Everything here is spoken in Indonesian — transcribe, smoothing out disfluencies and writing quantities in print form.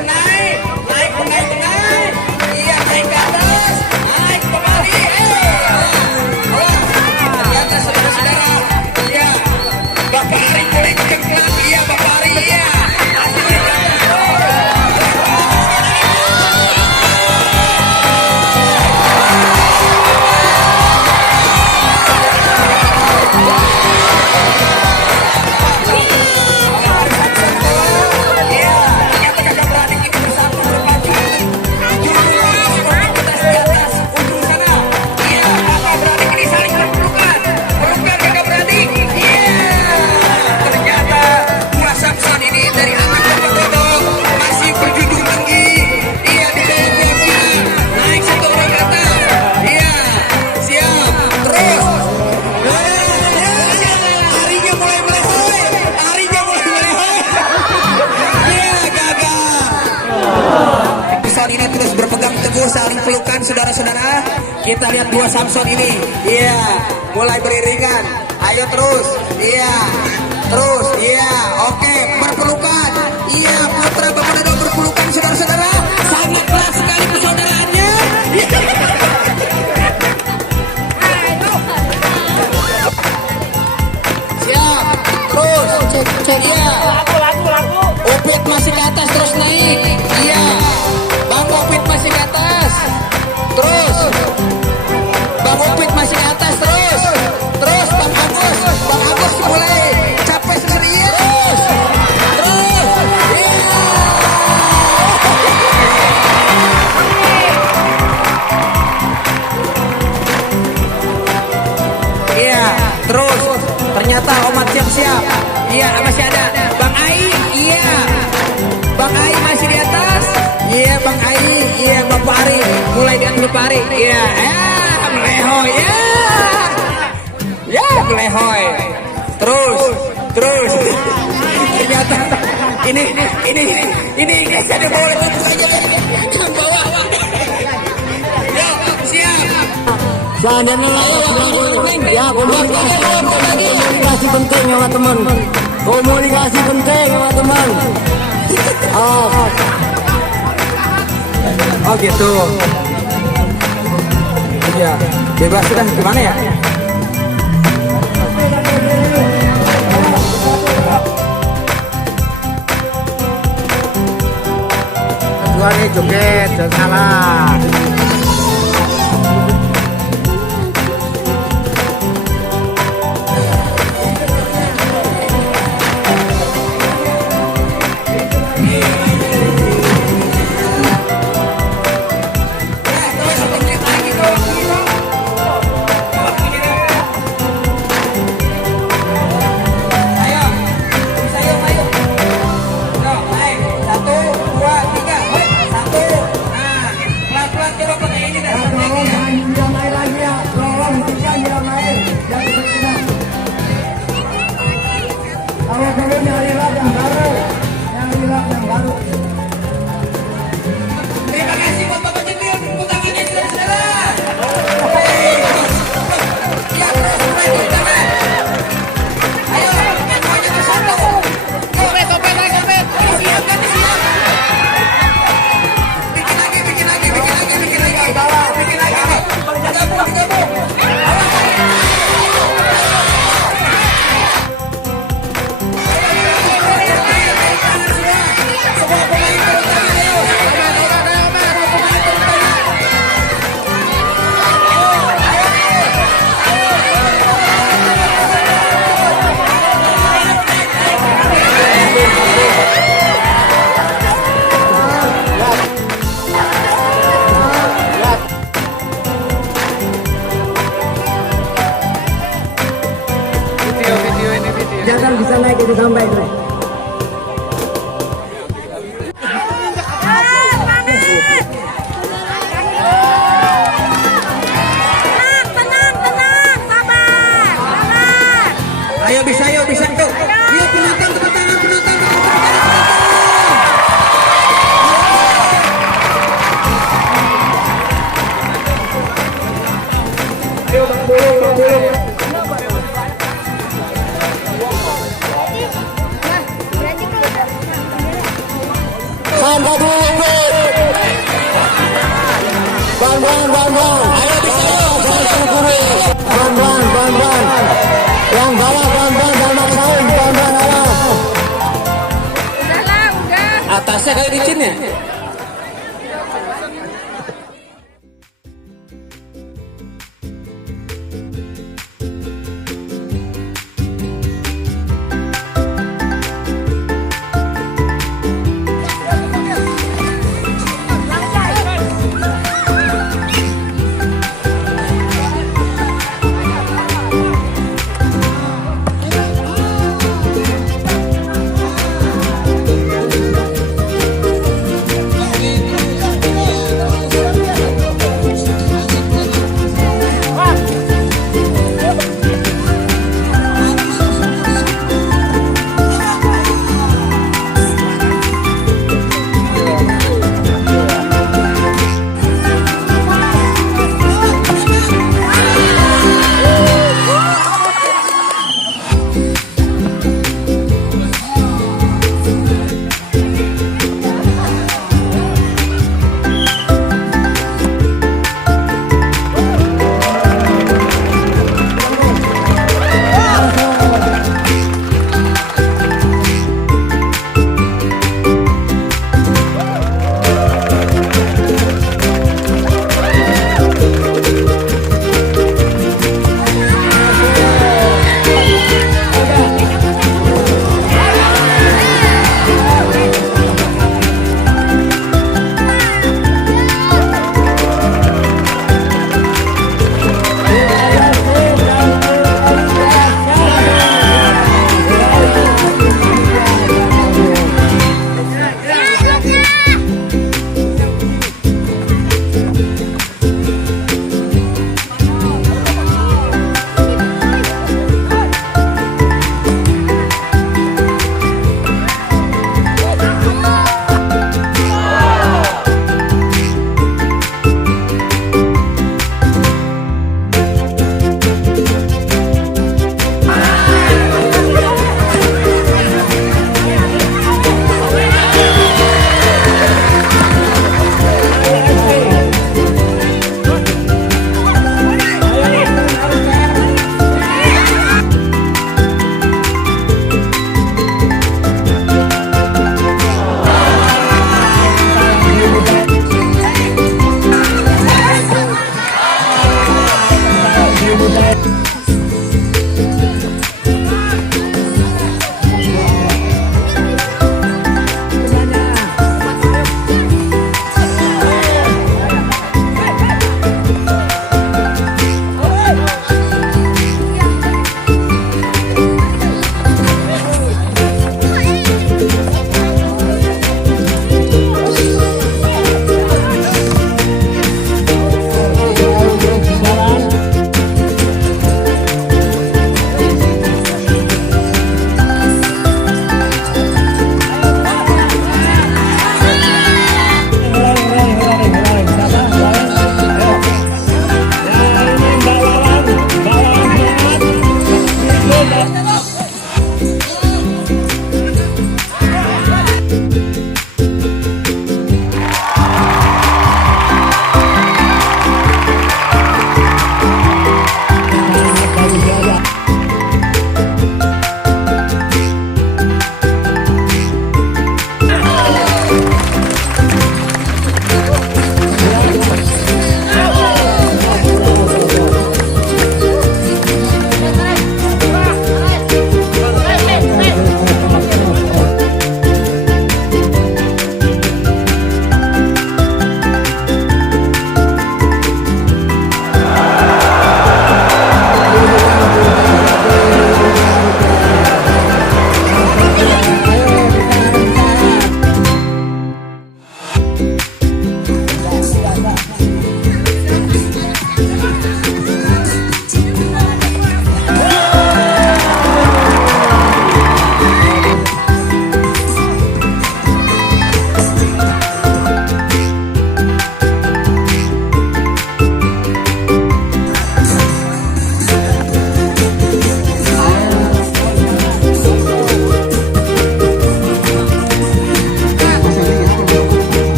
naik, iya naik ke atas, naik kembali, ternyata saudara-saudara, iya, Bapak Ari mulai cengklat, iya Bapak Ari, iya, hasilnya ke atas. Ini terus berpegang teguh saling pelukan saudara-saudara. Kita lihat dua Samson ini, iya, mulai beriringan. Ayo terus, iya, terus, iya, oke, berpelukan, iya, putra Bapak Dado berpelukan saudara-saudara. Sangat keras sekali persaudaraannya. Siap, terus, iya. Upit masih ke atas terus naik, iya. Bang Upit masih ke atas, terus. Bang Upit masih ke atas terus. Terus Bang Agus mulai capek serius. Terus, iya, terus. Ternyata Omat siap-siap. Iya, masih ada Bang Ai, iya. Bang Ai masih di atas. Iya Bang Ai, iya Bapak Ari, mulai dengan Bapak Ari, iya, melehoy, ya melehoy, terus, ternyata ini jadi boleh saja bawa, ya siap. Jangan nelayan, ya komunikasi penting ya teman, komunikasi penting ya teman. Oh gitu. Iya, bebas sudah gimana ya? Kedua nih joget, jangan salah. Terima kasih buat Bapak Jenderal, tepuk tangannya saudara-saudara. Ya, terus mulai tepuk tangan. Ayo, semuanya bersatu. Kopet. Siap. Bikin lagi. Bikin lagi. Digabung. Jangan bisa naik itu sampai itu. Tenang, sabar. Ayo bisa tuh. Yuk penonton tepuk tangan, penonton. Ayo Bang Bulu. Pelan-pelan. Ayo bisa yuk. Pelan-pelan. Yang bawah pelan-pelan, jangan maksain. Pelan-pelan, awas. Udahlah, udah. Atasnya kayak licin ya.